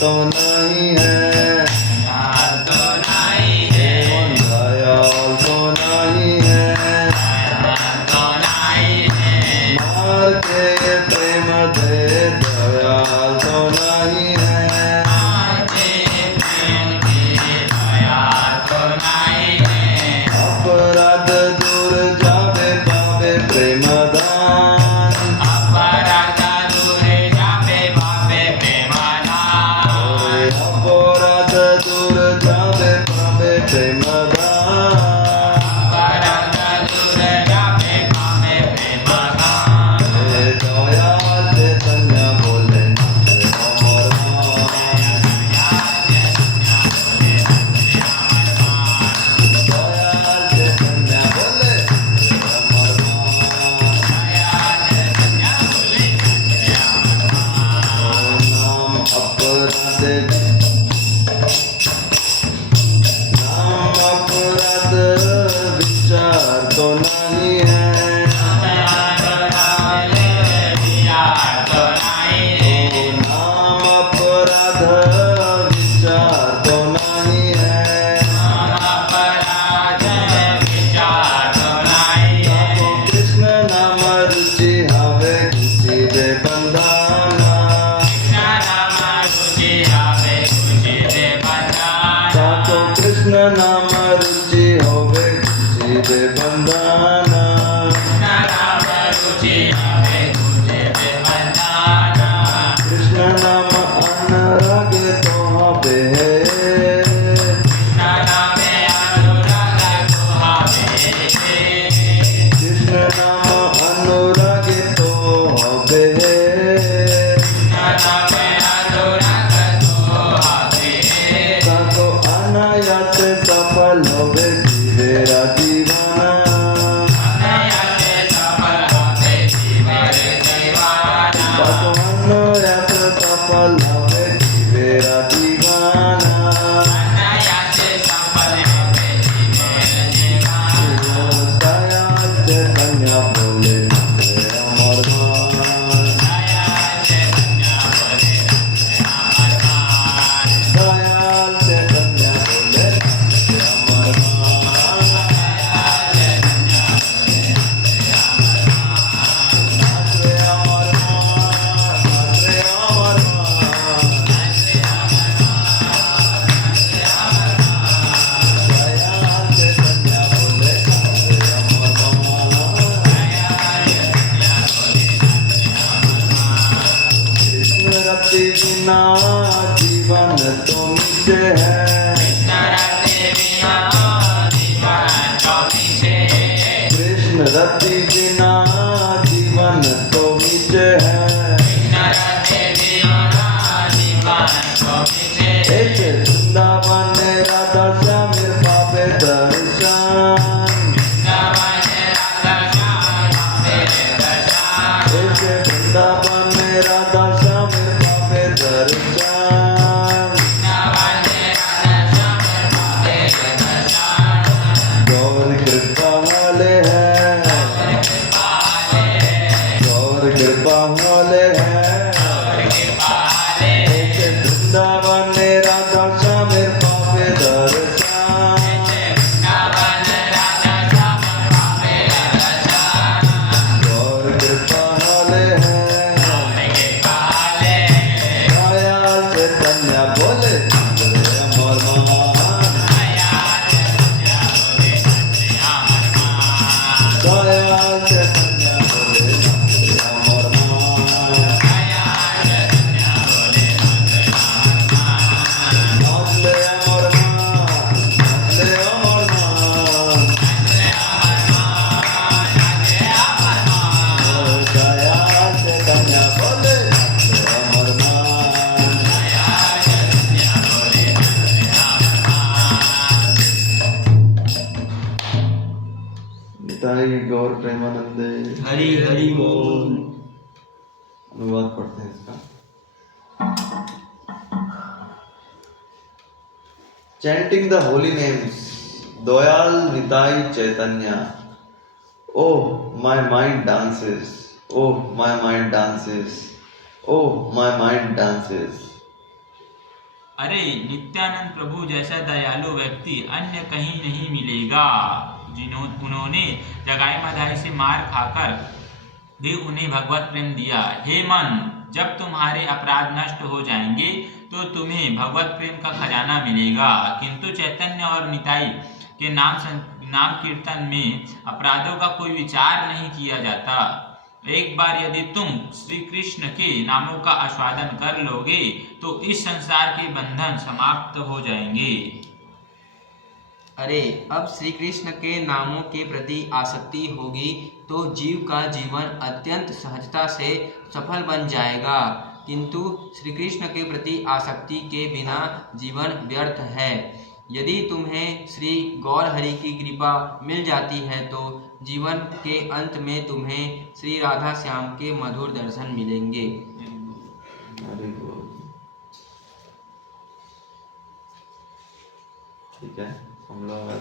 तो नहीं है, तो नहीं है, दयाल तो नहीं है, तो नहीं है, मार के प्रेम दे दयाल तो नहीं है, मार के प्रेम दे दयाल तो नहीं है, अपराध दूर जावे पावे प्रेम दान, अपराध दूर जावे पावे प्रेम दान, अपराध दूर जावे पावे प्रेम दान, अपराध दूर जावे पावे प्रेम दान, दयाल चैतन्य बोले अमर मान, दयाल चैतन्य बोले अमर मान, नाम अपराध विचार तो नहीं है, नाम अपराध विचार तो नहीं है, ताको कृष्ण नाम रुचि हवे खुशी दे बंधाना, ताको कृष्ण नाम रुचि होवे खुशी दे बंधाना, कृष्ण नाम अनुराग तो हवे, कृष्ण नाम अनुराग तो हवे, ताको अनायास सफल होवे जीवेरा दीवाना, ताको अनायास सफल होवे जीवेरा दीवाना, दयाल चैतन्य बोले अमर मान, दयाल चैतन्य बोले अमर मान, नाचे अमर मान, नाचे अमर मान, दयाल चैतन्य बोले अमर मान, कृष्ण रति बिना जीवन तो मीठे है, कृष्ण रति बिना जीवन तो मीठे है, एक वृंदावन राधा श्याम पावे दर्शन, एक वृंदावन राधा श्याम पावे दर्शन, गौर कृपा वाले हैं, गौर कृपा वाले हैं, एक वृंदावन राधा श्याम पावे दर्शन, गौर कृपा वाले हैं, दयाल चैतन्य बोले अमर मान, दयाल चैतन्य बोले अमर मान, नाचले अमर मान, नाचले अमर मान, दयाल चैतन्य बोले अमर मान, निताई गौर प्रेमानंदे हरि हरि बोल। अनुवाद पढ़ते हैं इसका। Chanting the holy names, Doyal Nitai Chaitanya. Oh, my mind dances. Oh, my mind dances. Oh, my mind dances. अरे नित्यानंद प्रभु जैसा दयालु व्यक्ति अन्य कहीं नहीं मिलेगा। उन्होंने जगाई मधाई से मार खाकर भी उन्हें भगवत प्रेम दिया। हे मन, जब तुम्हारे अपराध नष्ट हो जाएंगे तो तुम्हें भगवत प्रेम का खजाना मिलेगा। किंतु चैतन्य और निताई के नाम कीर्तन में अपराधों का कोई विचार नहीं किया जाता। एक बार यदि तुम श्री कृष्ण के नामों का आस्वादन कर लोगे तो इस संसार के बंधन समाप्त हो जाएंगे। अरे अब श्री कृष्ण के नामों के प्रति आसक्ति होगी तो जीव का जीवन अत्यंत सहजता से सफल बन जाएगा, किंतु श्री कृष्ण के प्रति आसक्ति के बिना जीवन व्यर्थ है। यदि तुम्हें श्री गौर हरि की कृपा मिल जाती है तो जीवन के अंत में तुम्हें श्री राधा श्याम के मधुर दर्शन मिलेंगे। ठीक है, हम लोग आज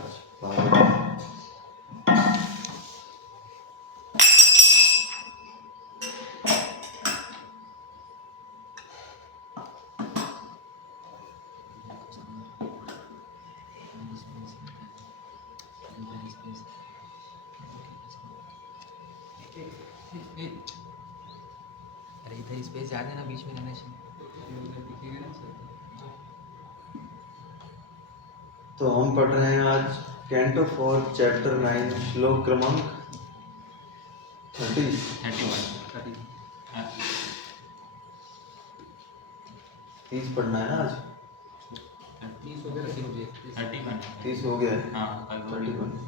अरे इधर स्पेस ज़्यादा ना, बीच में रहना चाहिए। तो हम पढ़ रहे हैं आज कैंटो 4 चैप्टर 9 श्लोक क्रमांक 30। 30 पढ़ना है ना आज। 30 हो गया, 30 हो गया है। हाँ, 31।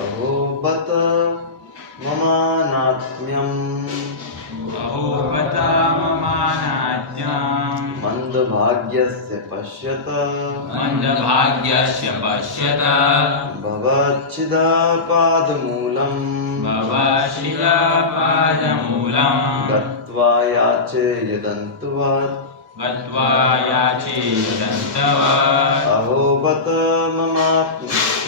अहो बत ममानात्म्यम् अहोबता ममानाज्ञाम् मन्दभाग्यस्य पश्यत मन्दभाग्यस्य पश्यत भवच्छिदापादमूलम् भवशिलापादमूलम् गत्वा याचे यदन्तुवत् गत्वा याचे यदन्तवत् अहो बत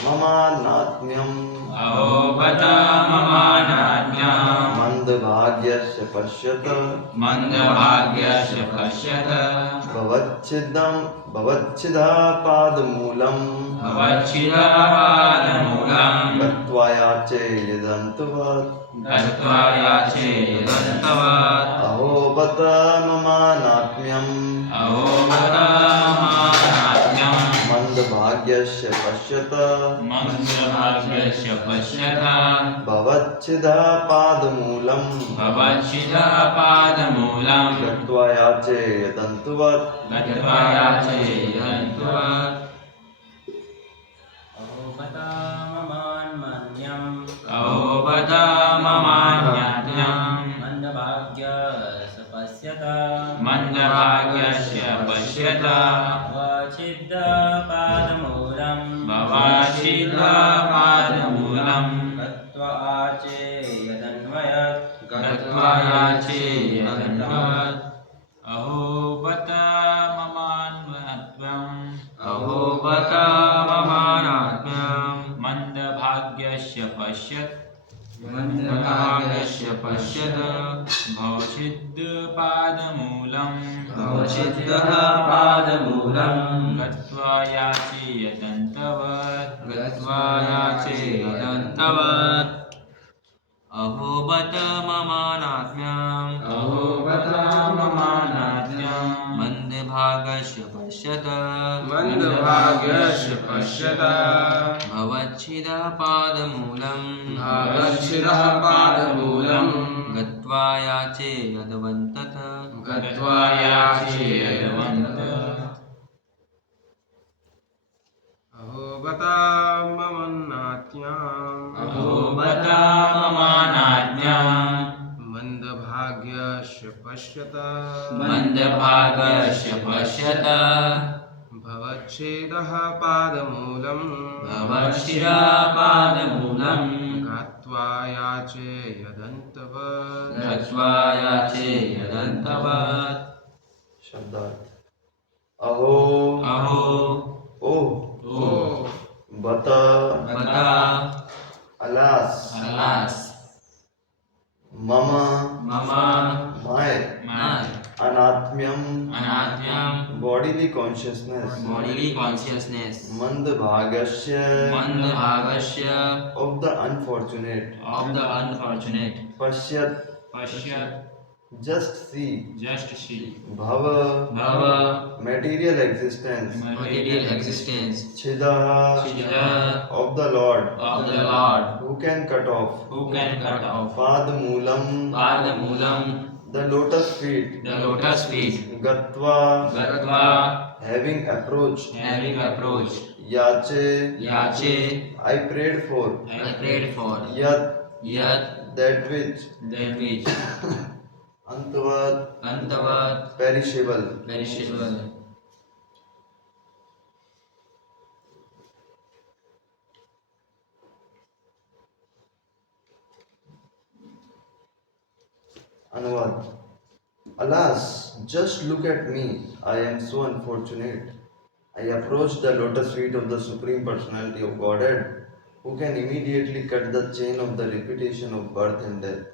ममानात्म्यम् अहोबता ममानाज्ञाम् मन्दभाग्यस्य पश्यत मन्दभाग्यस्य पश्यत भवच्छिदापादमूलम् भवच्छिदापादमूलम् गत्वा याचे यदन्तुवत् गत्वा याचे यदन्तवत् अहो बत ममानात्म्यम् अहोबता ममानाज्ञाम् मन्दभाग्यस्य पश्यत मन्दभाग्यस्य पश्यत भवच्छिदापादमूलम् भवच्छिदापादमूलम् गत्वा याचे यदन्तुवत् गत्वा याचे यदन्तवत् अहोबता ममान्मन्यम् अहोबता ममान्याज्ञाम् मन्दभाग्यस्य पश्यत मन्दभाग्यस्य पश्यत वच्छिदपादमूलम् भवच्छिदापादमूलम् गत्वा आचे यदन्वयत् गत्वा याचे यदन्तवत् अहोबता ममान्मत्वम् अहोबता ममानात्म्यम् मन्दभाग्यस्य पश्यत् मन्दभाग्यस्य पश्यत भवच्छिदपादमूलम् भवच्छिदपादमूलम् गत्वा याचे यदन्तवत् गत्वा याचे यदन्तवत् अहोबत ममानात्म्यम् अहोबता ममानाज्ञाम् मन्दभागस्य पश्यत मन्दभाग्यस्य पश्यत भवच्छिदपादमूलम् भवच्छिदपादमूलम् गत्वा याचे यदवन्तत गत्वा याचे यदवन्तत अहोबता ममन्नात्याम् अहोबता ममानाज्ञाम् मन्दभाग्यस्य पश्यत मन्दभागस्य पश्यत भवच्छेदः पादमूलम् भवच्छिदापादमूलम् गत्वा याचे यदन्तवत् गत्वा याचे यदन्तवत् शब्दार्थ अहो अहो consciousness, mandbhagasya of of the unfortunate, the unfortunate, pashyat Pashyat, just see, just see, bhava bhava material existence, material existence, chida Chida of the Lord of the Lord, who can cut off, who can cut off, padmulam Padamulam, the lotus feet, the lotus feet, gatva Gatva, having approached, having approached, yache Yache, I prayed for, I prayed for, yat Yat, that which, that which, antavad Antavad, perishable, perishable, Anuvad. Alas, just look at me. I am so unfortunate. I approach the lotus feet of the Supreme Personality of Godhead, who can immediately cut the chain of the repetition of birth and death.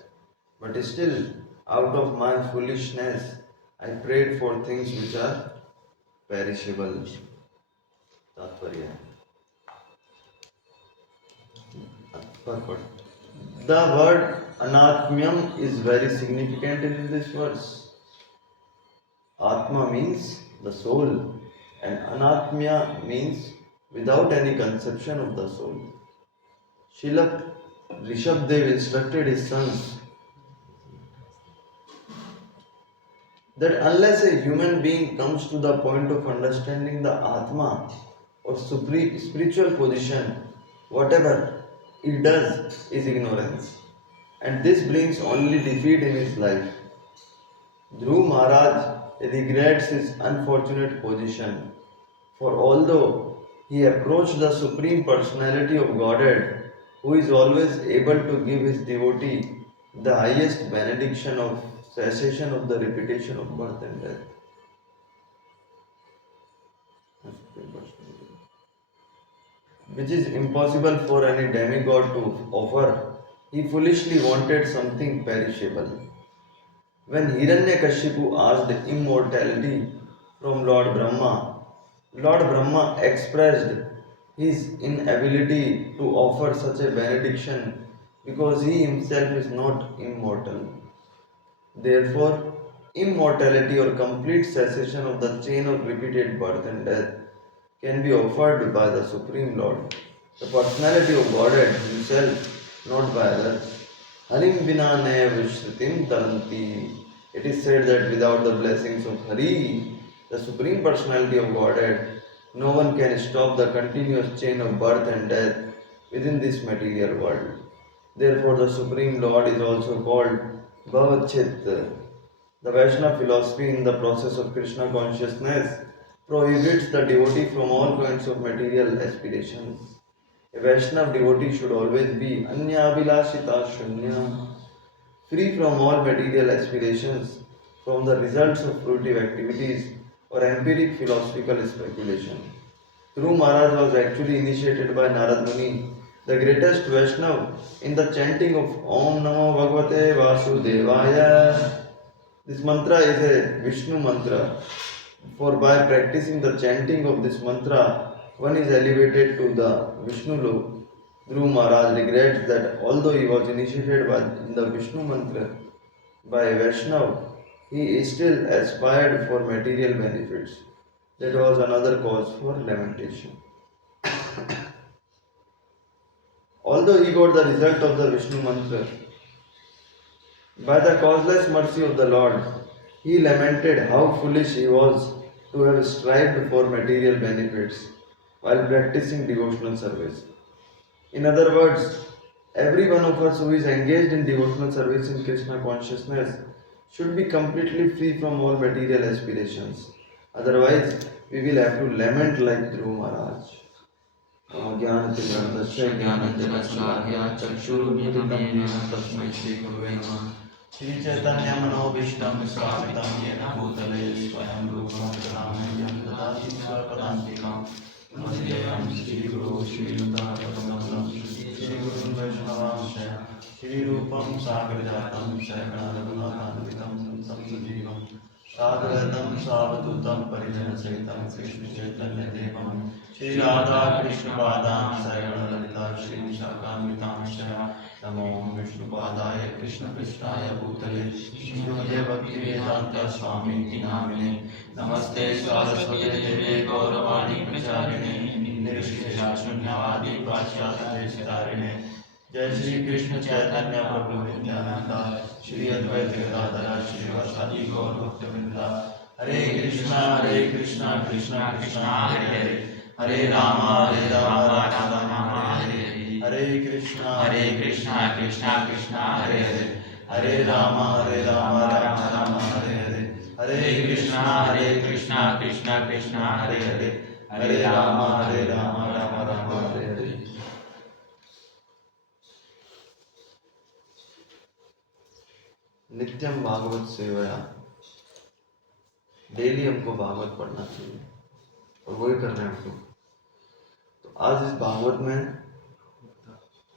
But still, out of my foolishness, I prayed for things which are perishable. Tatparya. Purport. The word anatmyam is very significant in this verse. Atma means the soul, and anatmya means without any conception of the soul. Srila Rishabdev instructed his sons that unless a human being comes to the point of understanding the Atma or spiritual position, whatever he does is ignorance, and this brings only defeat in his life. Dhruv Maharaj regrets his unfortunate position, for although he approached the Supreme Personality of Godhead, who is always able to give his devotee the highest benediction of cessation of the repetition of birth and death. Which is impossible for any demigod to offer, he foolishly wanted something perishable. When Hiranyakashipu asked immortality from Lord Brahma expressed his inability to offer such a benediction because he himself is not immortal. Therefore, immortality or complete cessation of the chain of repeated birth and death can be offered by the Supreme Lord, the personality of Godhead himself, not by others. Harim bina naya vishritim taranti. It is said that without the blessings of Hari, the Supreme Personality of Godhead, no one can stop the continuous chain of birth and death within this material world. Therefore, the Supreme Lord is also called Bhavachit. The Vaishnava philosophy in the process of Krishna consciousness prohibits the devotee from all kinds of material aspirations. A Vaishnava devotee should always be Anya Abhilashita Shunya, free from all material aspirations, from the results of fruitive activities or empiric philosophical speculation. Dhruv Maharaj was actually initiated by Narad Muni, the greatest Vaishnava, in the chanting of Om Namo Bhagavate Vasudevaya. This mantra is a Vishnu mantra, for by practicing the chanting of this mantra, one is elevated to the Vishnu lok. Dhruv Maharaj regrets that although he was initiated in the Vishnu mantra by Vaishnava, he still aspired for material benefits. That was another cause for lamentation. Although he got the result of the Vishnu mantra, by the causeless mercy of the Lord, he lamented how foolish he was to have strived for material benefits while practicing devotional service. In other words, every one of us who is engaged in devotional service in Krishna consciousness should be completely free from all material aspirations. Otherwise, we will have to lament like Dhruv Maharaj. ज्ञानतिमिरन्दस्य ज्ञानञ्जनशलाकया चक्षुरुन्मिलितं तस्मै श्रीगुरुवे नमः। श्रीचैतन्यमनोभीष्टं स्थापितं येन भूतले स्वयं रूपं तदामह्यं ददाति स्वपदान्तिकां। नमस्तेऽहं श्रीगुरो श्रीयुतापकमलं श्रीगुरुं वैष्णवांश्च श्रीरूपं सागरजातं शरणं रघुनाथान्वितं तं सजीवं साद्वैतं सावधूतं परिजन सहितं कृष्ण चैतन्य देवं श्री राधा कृष्ण पादां सगण ललिता श्री विशाखान्वितांश्च नमो विष्णुपादाय कृष्ण पृष्ठाय भूतले श्रीमते भक्ति वेदांत स्वामी नामिने नमस्ते सरस्वती देवे गौरवाणी प्रचारिणे निर्विशेषा शून्यवादी पाश्चात्य देशतारिणे जय श्री कृष्ण चैतन्य प्रभु नित्यानंद श्री अद्वैत गदाधर श्रीवासादि गौर भक्तवृंद हरे कृष्णा कृष्णा कृष्णा हरे हरे हरे राम राम राम हरे हरे हरे कृष्णा कृष्णा कृष्णा हरे हरे हरे राम राम राम हरे हरे हरे कृष्णा कृष्णा कृष्णा हरे हरे हरे राम राम राम हरे हरे। नित्यम भागवत सेवया, डेली हमको भागवत पढ़ना चाहिए और वही कर रहे हैं हम लोग। तो आज इस भागवत में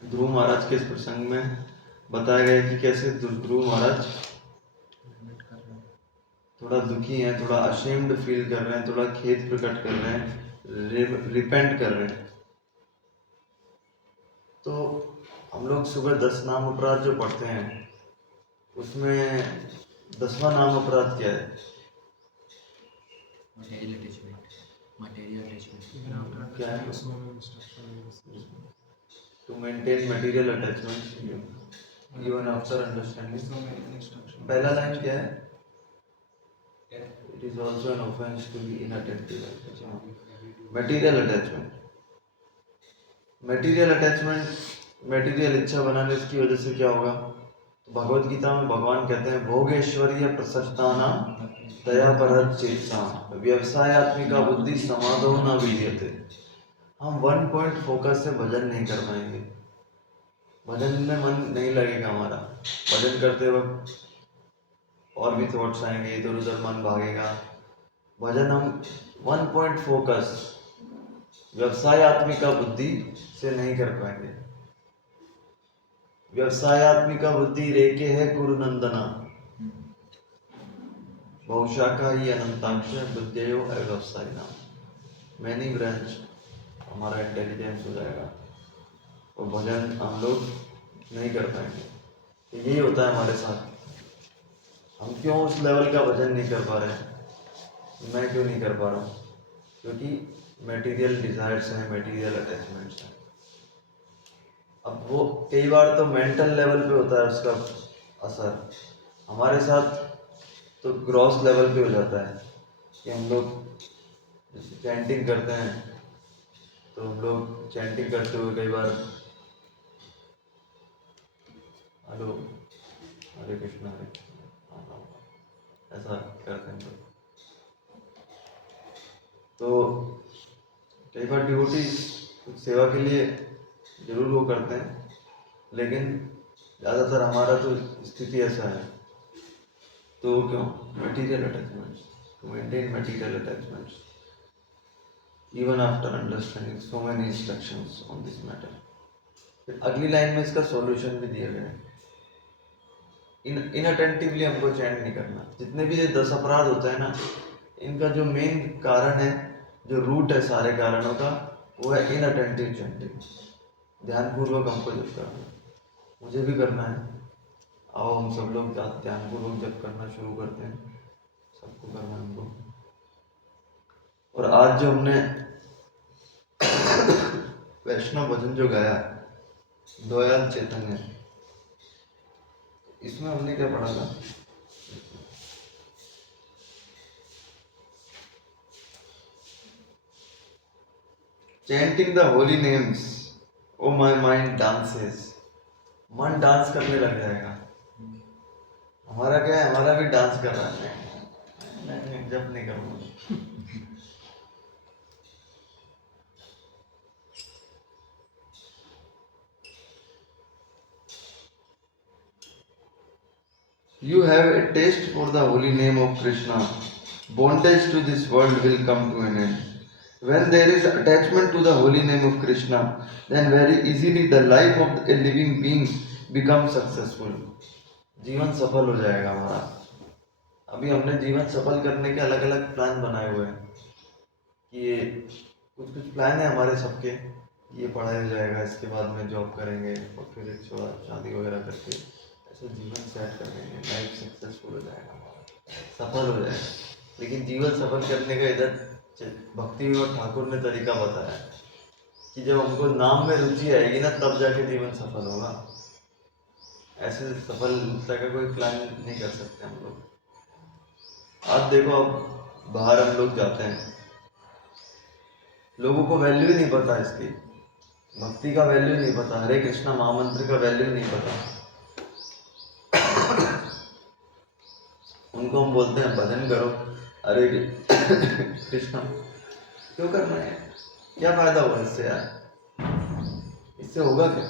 ध्रुव महाराज के इस प्रसंग में बताया गया कि कैसे ध्रुव महाराज थोड़ा दुखी हैं, थोड़ा अशेम्ड फील कर रहे हैं, थोड़ा खेद प्रकट कर रहे हैं, रिपेंट कर रहे हैं। तो हम लोग सुबह 10 नाम अपराध जो पढ़ते हैं उसमें 10वां नाम अपराध क्या है? क्या है? To maintain material attachment even after understanding. पहला लाइन क्या है? It is also an offence to be inattentive. Material attachment, material इच्छा बनाने की वजह से क्या होगा? भगवत गीता में भगवान कहते हैं भोगेश्वरीय प्रसक्तानां दया परत चेतसा व्यवसायत्मिका बुद्धि समाधो न विद्यते। हम 1 पॉइंट फोकस से भजन नहीं कर पाएंगे, भजन में मन नहीं लगेगा हमारा। भजन करते वक्त और भी थॉट्स आएंगे, इधर उधर मन भागेगा। भजन हम 1 पॉइंट फोकस व्यवसायत्मिका बुद्धि से नहीं कर पाएंगे। व्यवसायत्मिका बुद्धि रेके है कुरुनंदना बहुशाखा ही अनंतांश बुद्धियो है व्यवसाय नाम। मैनी ब्रांच हमारा इंटेलिजेंस हो जाएगा और भजन हम लोग नहीं कर पाएंगे। तो यही होता है हमारे साथ। हम क्यों उस लेवल का भजन नहीं कर पा रहे हैं? मैं क्यों नहीं कर पा रहा हूँ? क्योंकि मटेरियल डिजायर्स हैं, मटेरियल अटैचमेंट्स हैं। अब वो कई बार तो मेंटल लेवल पे होता है उसका असर, हमारे साथ तो ग्रॉस लेवल पे हो जाता है कि हम लोग चैंटिंग करते हैं तो हम लोग चैंटिंग करते हुए कई बार हेलो हरे कृष्णा ऐसा करते हैं लोग। तो कई बार ड्यूटी सेवा के लिए जरूर वो करते हैं, लेकिन ज़्यादातर हमारा तो स्थिति ऐसा है। तो क्यों? Material attachments, to maintain material attachments even after understanding so many instructions on this matter. फिर अगली लाइन में इसका सॉल्यूशन भी दिया गया है। इनअटेंटिवली हमको चैंट नहीं करना। जितने भी ये 10 अपराध होते हैं ना, इनका जो मेन कारण है, जो रूट है सारे कारणों का, वो है इनअटेंटिव चैंटिंग। ध्यानपूर्वक हमको जप करना, मुझे भी करना है। आओ हम सब लोग ध्यानपूर्वक जप करना शुरू करते हैं, सबको करना है हमको। और आज जो हमने वैष्णव भजन जो गाया दयाल चैतन्य, इसमें हमने क्या पढ़ा था? Chanting the Holi names oh my mind dances. मन डांस करने लग जाएगा। हमारा क्या है? हमारा भी डांस कर रहा है। मैं जब नहीं करूँगा। You have a taste for the holy name of Krishna. Bondage to this world will come to an end. When there is attachment to the holy name of Krishna, then very easily the life of a living being becomes successful. जीवन सफल हो जाएगा हमारा अभी हमने जीवन सफल करने के अलग अलग प्लान बनाए हुए हैं कि ये कुछ कुछ प्लान है हमारे सबके, ये पढ़ाई हो जाएगा, इसके बाद में जॉब करेंगे और फिर एक शादी वगैरह करके ऐसा जीवन सेट कर लेंगे, लाइफ सक्सेसफुल हो जाएगा, सफल हो जाएगा। लेकिन जीवन सफल करने का इधर भक्ति विनोद ठाकुर ने तरीका बताया कि जब हमको नाम में रुचि आएगी ना तब जाके जीवन सफल होगा। ऐसे सफलता का कोई प्लान नहीं कर सकते हम लोग। आप देखो, अब बाहर हम लोग जाते हैं, लोगों को वैल्यू ही नहीं पता इसकी, भक्ति का वैल्यू नहीं पता, हरे कृष्णा महामंत्र का वैल्यू नहीं पता। उनको हम बोलते हैं भजन करो, हरे कृष्णा, क्यों करना है, क्या फायदा होगा इससे यार, इससे होगा क्या?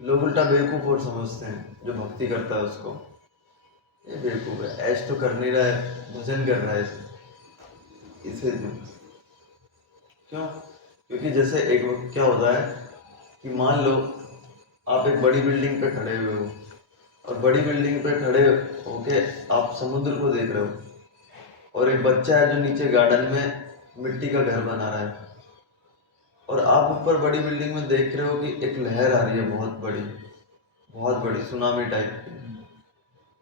लोग उल्टा बेवकूफ और समझते हैं जो भक्ति करता है उसको, ये बेवकूफ है, ऐश तो कर नहीं रहा है, भजन कर रहा है इसे क्यों? क्योंकि जैसे एक वक्त क्या होता है कि मान लो आप एक बड़ी बिल्डिंग पे खड़े हुए हो और बड़ी बिल्डिंग पे खड़े होके आप समुद्र को देख रहे हो और एक बच्चा है जो नीचे गार्डन में मिट्टी का घर बना रहा है और आप ऊपर बड़ी बिल्डिंग में देख रहे हो कि एक लहर आ रही है बहुत बड़ी सुनामी टाइप की,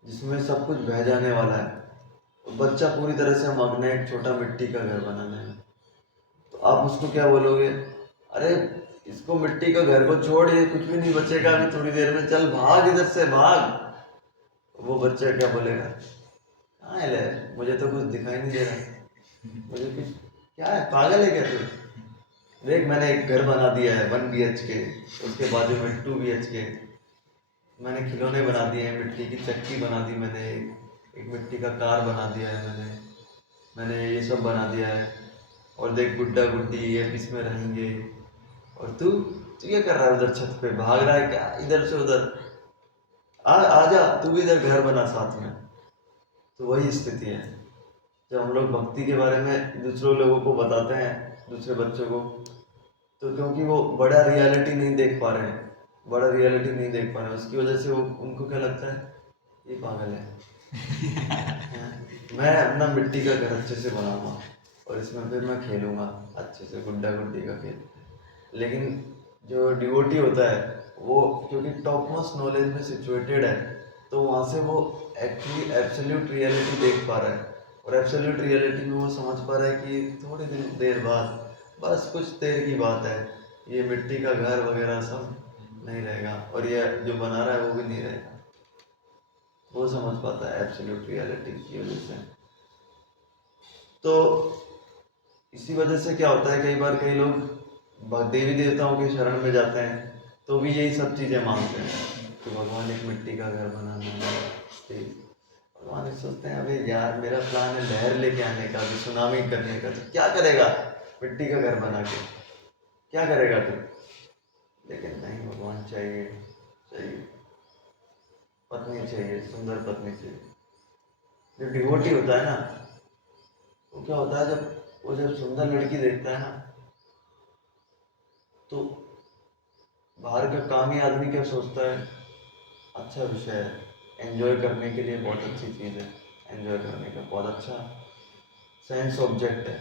जिसमें सब कुछ बह जाने वाला है और बच्चा पूरी तरह से मग्न है एक छोटा मिट्टी का घर बनाने में। तो आप उसको क्या बोलोगे, अरे इसको मिट्टी का घर को छोड़, ये कुछ भी नहीं बचेगा अभी थोड़ी देर में, चल भाग इधर से भाग। वो बच्चा क्या बोलेगा, कहाँ है लहर, मुझे तो कुछ दिखाई नहीं दे रहा, मुझे कुछ, क्या है, पागल है क्या तू? देख मैंने एक घर बना दिया है 1 BHK, उसके बाजू में 2 BHK, मैंने खिलौने बना दिए हैं, मिट्टी की चक्की बना दी मैंने, एक मिट्टी का कार बना दिया है मैंने ये सब बना दिया है, और देख गुड्डा गुड्डी ये इसमें रहेंगे, और तू क्या कर रहा है उधर छत पे, भाग रहा है क्या इधर से उधर, आ जा तू भी इधर घर बना साथ में। तो वही स्थिति है जब हम लोग भक्ति के बारे में दूसरों लोगों को बताते हैं, दूसरे बच्चों को, तो क्योंकि वो बड़ा रियलिटी नहीं देख पा रहे हैं, उसकी वजह से वो उनको क्या लगता है, ये पागल है मैं अपना मिट्टी का घर अच्छे से बनाऊंगा और इसमें फिर मैं खेलूंगा अच्छे से गुड्डा गुड्डी का खेल। लेकिन जो डिवोटी होता है वो क्योंकि टॉप मोस्ट नॉलेज में सिचुएटेड है, तो वहाँ से वो एक्चुअली एब्सोल्यूट रियलिटी देख पा रहा है, और एब्सोल्यूट रियलिटी में वो समझ पा रहा है कि थोड़ी देर बाद, बस कुछ देर की बात है, ये मिट्टी का घर वगैरह सब नहीं रहेगा और ये जो बना रहा है वो भी नहीं रहेगा। वो समझ पाता है एब्सोल्यूट रियलिटी की वजह से। तो इसी वजह से क्या होता है, कई बार कई लोग देवी देवताओं के शरण में जाते हैं तो भी यही सब चीज़ें मांगते हैं कि भगवान एक मिट्टी का घर बनाना है। भगवान सोचते हैं अबे यार मेरा प्लान है लहर लेके आने का, भी सुनामी करने का, तो क्या करेगा मिट्टी का घर बना के, क्या करेगा तू? लेकिन नहीं, भगवान चाहिए पत्नी चाहिए, सुंदर पत्नी चाहिए। जो डिवोटी होता है ना, वो क्या होता है, जब सुंदर लड़की देखता है ना, तो बाहर का काम ही आदमी क्या सोचता है, अच्छा विषय है, एंजॉय करने के लिए बहुत अच्छी चीज़ है, एंजॉय करने का बहुत अच्छा सेंस ऑब्जेक्ट है।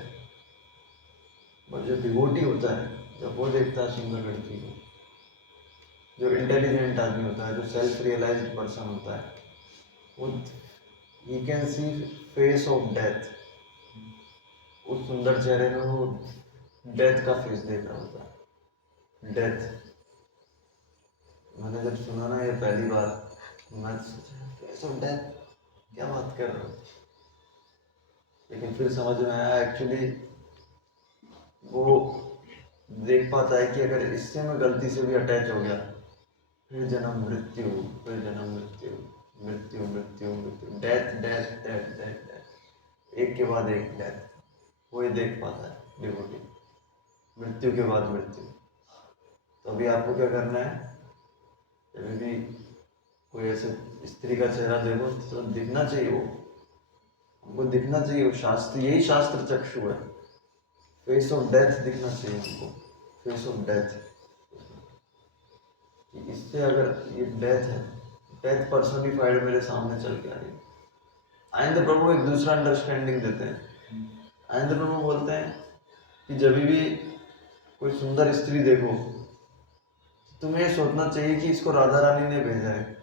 और जो डिवोटी होता है, जब वो देखता है सुंदर लड़की को, जो इंटेलिजेंट आदमी होता है, जो सेल्फ रियलाइज्ड पर्सन होता है, वो he can see face of death, उस सुंदर चेहरे में वो डेथ का फेस देख रहा होता है। डेथ मैंने जब सुना ना ये पहली बार, मैं सोचा फेस ऑफ डेथ, क्या बात कर रहे हो, लेकिन फिर समझ में आया एक्चुअली वो देख पाता है कि अगर इससे मैं गलती से भी अटैच हो गया, फिर जन्म मृत्यु, फिर जन्म मृत्यु, मृत्यु मृत्यु मृत्यु, death death death death death, एक के बाद एक डेथ, वो ही देख पाता है डिवोटी, मृत्यु के बाद मृत्यु। तो अभी आपको क्या करना है, जब भी कोई ऐसे स्त्री का चेहरा देखो तो दिखना चाहिए, वो हमको दिखना चाहिए, वो शास्त्र, यही शास्त्र चक्षु है, फेस ऑफ डेथ दिखना चाहिए हमको, फेस ऑफ डेथ। इससे अगर ये डेथ है, डेथ पर्सनिफाइड मेरे सामने चल के आ रही है, आनंद प्रभु एक दूसरा अंडरस्टैंडिंग देते हैं। आनंद प्रभु बोलते हैं कि जब भी कोई सुंदर स्त्री देखो, तुम्हें सोचना चाहिए कि इसको राधा रानी ने भेजा है,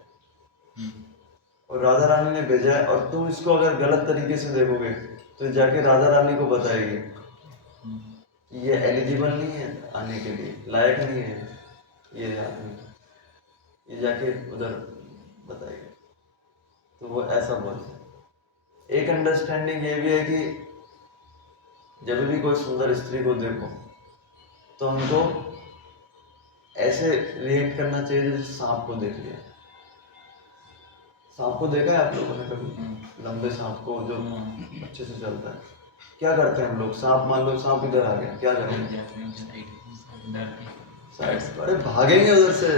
और राधा रानी ने भेजा है, और तुम इसको अगर गलत तरीके से देखोगे तो जाके राधा रानी को बताएगी कि ये एलिजिबल नहीं है आने के लिए, लायक नहीं है ये आदमी, ये जाके उधर बताएगी। तो वो ऐसा बोलते हैं। एक अंडरस्टैंडिंग ये भी है कि जब भी कोई सुंदर स्त्री को देखो तो हमको ऐसे रिएक्ट करना चाहिए जैसे सांप को देख लिया। सांप को देखा है आप लोगों ने कभी? लंबे सांप को जो अच्छे से चलता है, क्या करते हैं हम लोग? सांप, मान लो सांप इधर आ गया, क्या करेंगे? साइड से, अरे भागेंगे उधर से,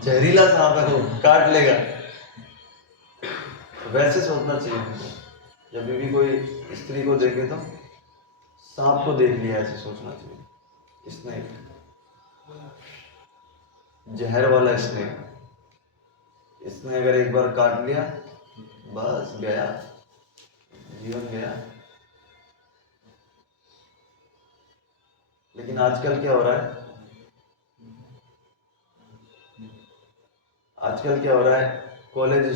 जहरीला सांप है वो, काट लेगा। वैसे सोचना चाहिए हमको, जब भी कोई स्त्री को देखे तो सांप को देख लिया ऐसे सोचना चाहिए। स्नेक, जहर वाला स्नेक, इसने अगर एक बार काट लिया बस गया, जीवन गया। लेकिन आजकल क्या हो रहा है? आजकल क्या हो रहा है? कॉलेज,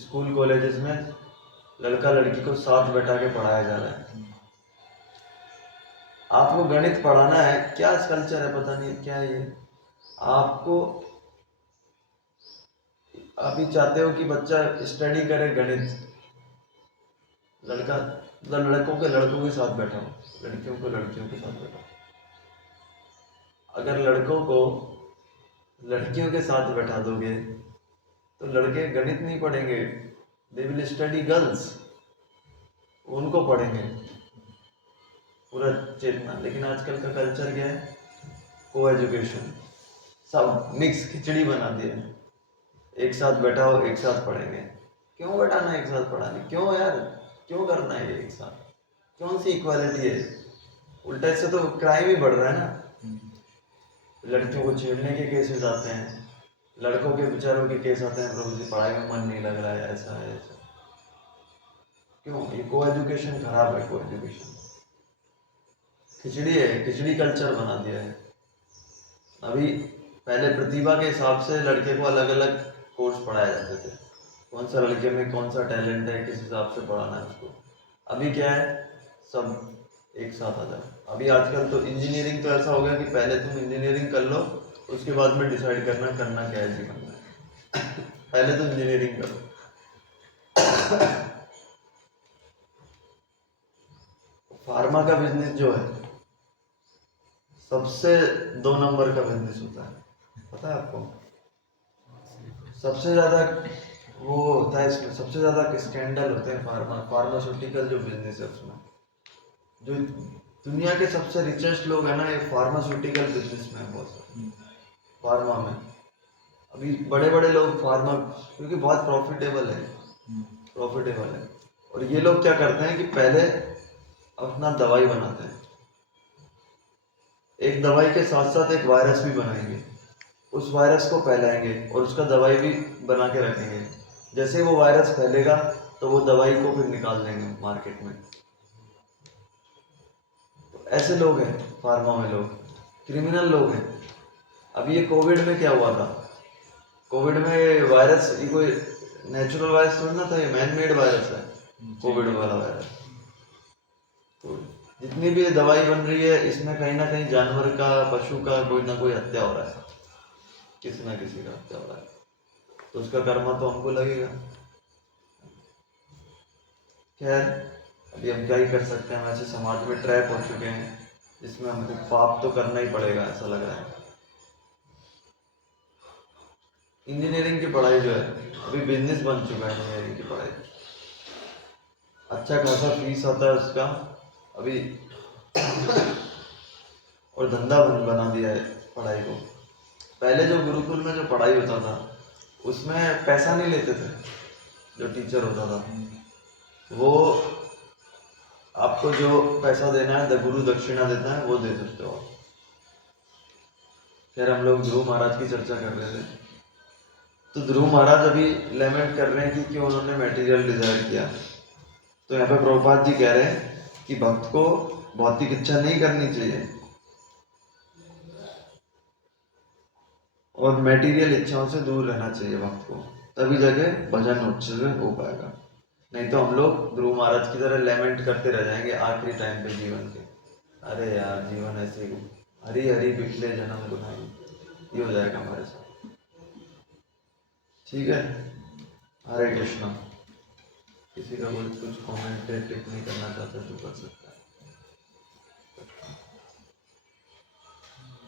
स्कूल कॉलेजेस में लड़का लड़की को साथ बैठा के पढ़ाया जा रहा है। आपको गणित पढ़ाना है, क्या कल्चर है पता नहीं क्या है ये। आपको, आप ही चाहते हो कि बच्चा स्टडी करे गणित, लड़का मतलब लड़कों के साथ बैठा हो, लड़कियों को लड़कियों के साथ बैठा हो। अगर लड़कों को लड़कियों के साथ बैठा दोगे तो लड़के गणित नहीं पढ़ेंगे, दे विल स्टडी गर्ल्स, उनको पढ़ेंगे पूरा चेतना। लेकिन आजकल का कल्चर क्या है? को एजुकेशन, सब मिक्स खिचड़ी बना दिया है। एक साथ बैठाओ, एक साथ पढ़ेंगे। क्यों बैठाना एक साथ पढ़ाने? क्यों यार, क्यों करना है ये एक साथ? कौन सी इक्वालिटी है? उल्टा इससे तो क्राइम ही बढ़ रहा है ना। लड़कियों को छेड़ने के केसेस आते हैं, लड़कों के बेचारों के केस आते हैं, प्रभु जी पढ़ाई में मन नहीं लग रहा है, ऐसा है ऐसा। क्यों? ये को एजुकेशन खराब है। को एजुकेशन खिचड़ी है, खिचड़ी कल्चर बना दिया है। अभी पहले प्रतिभा के हिसाब से लड़के को अलग अलग कोर्स पढ़ाए जाते थे, कौन सा लड़के में कौन सा टैलेंट है, किस हिसाब से पढ़ाना है उसको। अभी क्या है? सब एक साथ आ जाओ। अभी आजकल तो इंजीनियरिंग तो ऐसा हो गया कि पहले तुम इंजीनियरिंग कर लो, उसके बाद में डिसाइड करना क्या है जीवन में। पहले तो इंजीनियरिंग करो। फार्मा का बिजनेस जो है सबसे 2 नंबर का बिजनेस होता है, पता है आपको? सबसे ज्यादा वो होता है इसमें, सबसे ज्यादा स्कैंडल होते हैं फार्मास्यूटिकल जो बिजनेस है उसमें। जो दुनिया के सबसे रिचेस्ट लोग हैं ना, ये फार्मास्यूटिकल बिजनेस में है, बहुत फार्मा में। अभी बड़े बड़े लोग फार्मा, क्योंकि बहुत प्रॉफिटेबल है। और ये लोग क्या करते हैं कि पहले अपना दवाई बनाते हैं, एक दवाई के साथ साथ एक वायरस भी बनाएंगे, उस वायरस को फैलाएंगे और उसका दवाई भी बना के रखेंगे। जैसे ही वो वायरस फैलेगा तो वो दवाई को फिर निकाल देंगे मार्केट में। तो ऐसे लोग हैं फार्मा में, लोग क्रिमिनल लोग हैं। अभी ये कोविड में क्या हुआ था? कोविड में वायरस, ये कोई नेचुरल वायरस थोड़ी ना था, ये मैन मेड वायरस है कोविड वाला वायरस। तो जितनी भी दवाई बन रही है इसमें कहीं ना कहीं जानवर का, पशु का कोई ना कोई हत्या हो रहा है, किसी ना किसी का हत्या हो रहा है, तो उसका कर्मा तो हमको लगेगा। खैर, अभी हम क्या ही कर सकते हैं, वैसे समाज में ट्रैप हो चुके हैं जिसमें हमको पाप तो करना ही पड़ेगा, ऐसा लग रहा है। इंजीनियरिंग की पढ़ाई जो है अभी बिजनेस बन चुका है। इंजीनियरिंग की पढ़ाई अच्छा खासा फीस आता है उसका अभी, और धंधा बना दिया है पढ़ाई को। पहले जो गुरुकुल में जो पढ़ाई होता था उसमें पैसा नहीं लेते थे, जो टीचर होता था वो आपको जो पैसा देना है, गुरु दक्षिणा देता है, वो दे सकते हो। खैर, हम लोग ध्रुव महाराज की चर्चा कर रहे थे, तो ध्रुव महाराज अभी लेमेंट कर रहे हैं कि क्यों उन्होंने मटेरियल डिजायर किया। तो यहाँ पे प्रभुपाद जी कह रहे हैं कि भक्त को भौतिक इच्छा नहीं करनी चाहिए और मटेरियल इच्छाओं से दूर रहना चाहिए भक्त को, तभी जगह भजन अच्छे से हो पाएगा। नहीं तो हम लोग ध्रुव महाराज की तरह लेमेंट करते रह जाएंगे आखिरी टाइम पे जीवन के, अरे यार जीवन ऐसे ही हरी हरी पिछले जन्म गुनाही, ये हो जाएगा हमारे साथ। ठीक है, हरे कृष्णा। किसी का कुछ कमेंट टिप्पणी करना चाहते हैं तो कर सकते हैं।